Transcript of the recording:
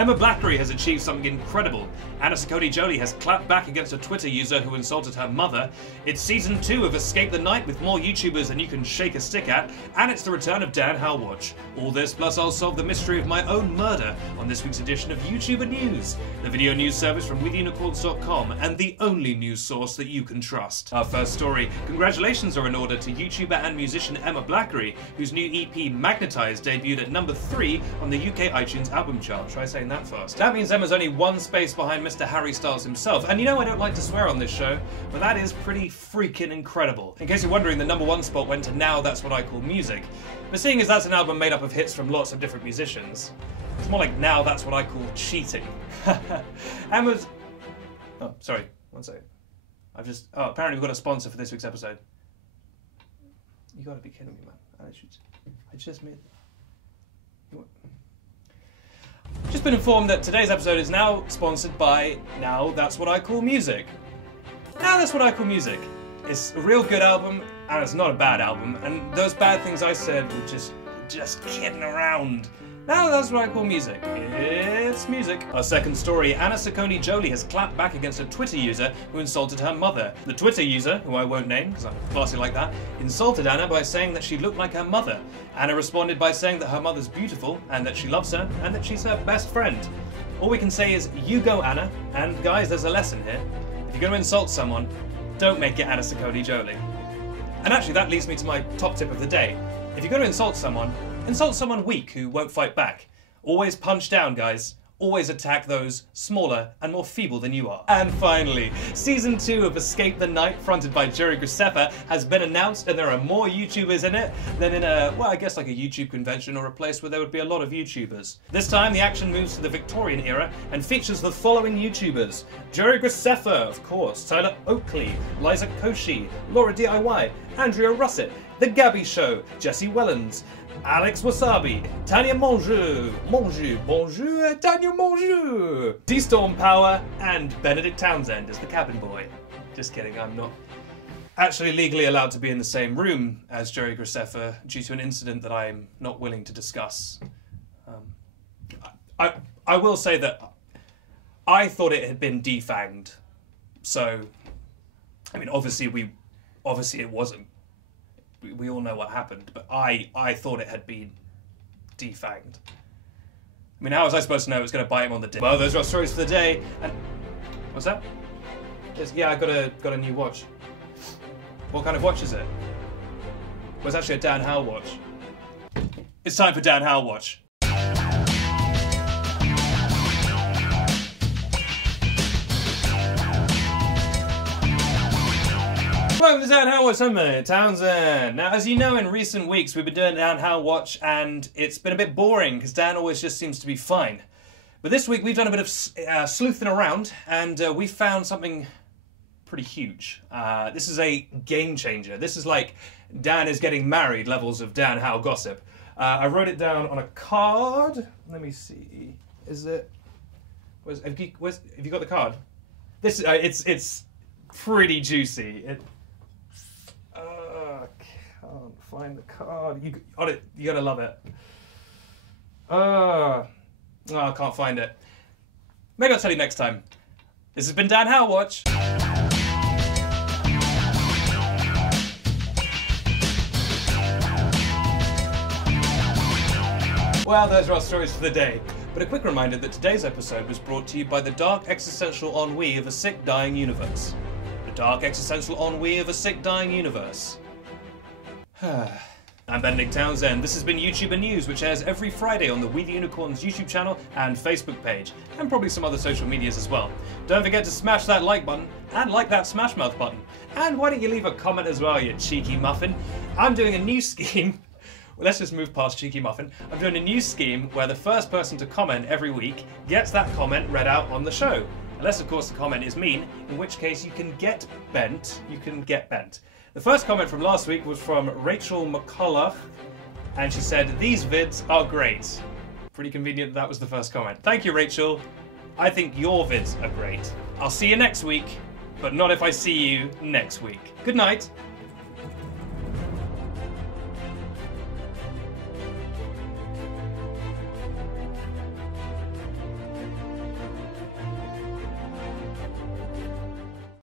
Emma Blackery has achieved something incredible. Anna Saccone has clapped back against a Twitter user who insulted her mother. It's season 2 of Escape the Night with more YouTubers than you can shake a stick at, and it's the return of Dan Howwatch. All this plus I'll solve the mystery of my own murder on this week's edition of YouTuber News, the video news service from withunicorns.com and the only news source that you can trust. Our first story: congratulations are in order to YouTuber and musician Emma Blackery, whose new EP Magnetized debuted at number 3 on the UK iTunes album chart. Try saying that fast. That means Emma's only one space behind Mr. Harry Styles himself, and you know I don't like to swear on this show, but that is pretty freaking incredible. In case you're wondering, the number 1 spot went to Now That's What I Call Music, but seeing as that's an album made up of hits from lots of different musicians, it's more like Now That's What I Call Cheating. Emma's... Oh, sorry, one second. Apparently we've got a sponsor for this week's episode. You gotta be kidding me, man. I just made... Just been informed that today's episode is now sponsored by Now That's What I Call Music. Now That's What I Call Music. It's a real good album, and it's not a bad album, and those bad things I said were just kidding around. Now That's What I Call Music. It's music. Our second story: Anna Saccone has clapped back against a Twitter user who insulted her mother. The Twitter user, who I won't name because I'm classy like that, insulted Anna by saying that she looked like her mother. Anna responded by saying that her mother's beautiful and that she loves her and that she's her best friend. All we can say is, you go Anna, and guys, there's a lesson here. If you're going to insult someone, don't make it Anna Saccone. And actually that leads me to my top tip of the day. If you're going to insult someone weak who won't fight back. Always punch down, guys. Always attack those smaller and more feeble than you are. And finally, season 2 of Escape the Night, fronted by Jerry Graceffa, has been announced, and there are more YouTubers in it than in a, well, I guess like a YouTube convention or a place where there would be a lot of YouTubers. This time, the action moves to the Victorian era and features the following YouTubers: Jerry Graceffa, of course, Tyler Oakley, Liza Koshy, Laura DIY, Andrea Russett, The Gabby Show, Jesse Wellens, Alex Wasabi, Tanya Bonjour, Tanya Bonjour, D-Storm Power, and Benedict Townsend as the cabin boy. Just kidding, I'm not actually legally allowed to be in the same room as Jerry Graceffa due to an incident that I'm not willing to discuss. I will say that I thought it had been defanged, so, I mean, obviously it wasn't. We all know what happened, but I thought it had been defanged. I mean, how was I supposed to know it was going to bite him on the dick? Well, those are our stories for the day, and... What's that? Yeah, I got a new watch. What kind of watch is it? Well, it's actually a Dan Howell watch. It's time for Dan Howell watch. Welcome to Dan Howell Watch, I'm Townsend. Now, as you know, in recent weeks we've been doing Dan Howell Watch, and it's been a bit boring because Dan always just seems to be fine. But this week we've done a bit of sleuthing around, and we found something pretty huge. This is a game changer. This is like Dan is getting married levels of Dan Howell gossip. I wrote it down on a card. Let me see. Is it? Have you got the card? This it's pretty juicy. Can't find the card. You gotta love it. I can't find it. Maybe I'll tell you next time. This has been Dan Howell Watch. Well, those are our stories for the day. But a quick reminder that today's episode was brought to you by the dark existential ennui of a sick, dying universe. The dark existential ennui of a sick, dying universe. I'm Benedict Townsend. This has been YouTuber News, which airs every Friday on the We the Unicorns YouTube channel and Facebook page, and probably some other social medias as well. Don't forget to smash that like button, and like that smash mouth button. And why don't you leave a comment as well, you cheeky muffin? I'm doing a new scheme. Let's just move past cheeky muffin. I'm doing a new scheme where the first person to comment every week gets that comment read out on the show. Unless, of course, the comment is mean, in which case you can get bent. The first comment from last week was from Rachel McCullough, and she said, "These vids are great." Pretty convenient that was the first comment. Thank you, Rachel. I think your vids are great. I'll see you next week, but not if I see you next week. Good night.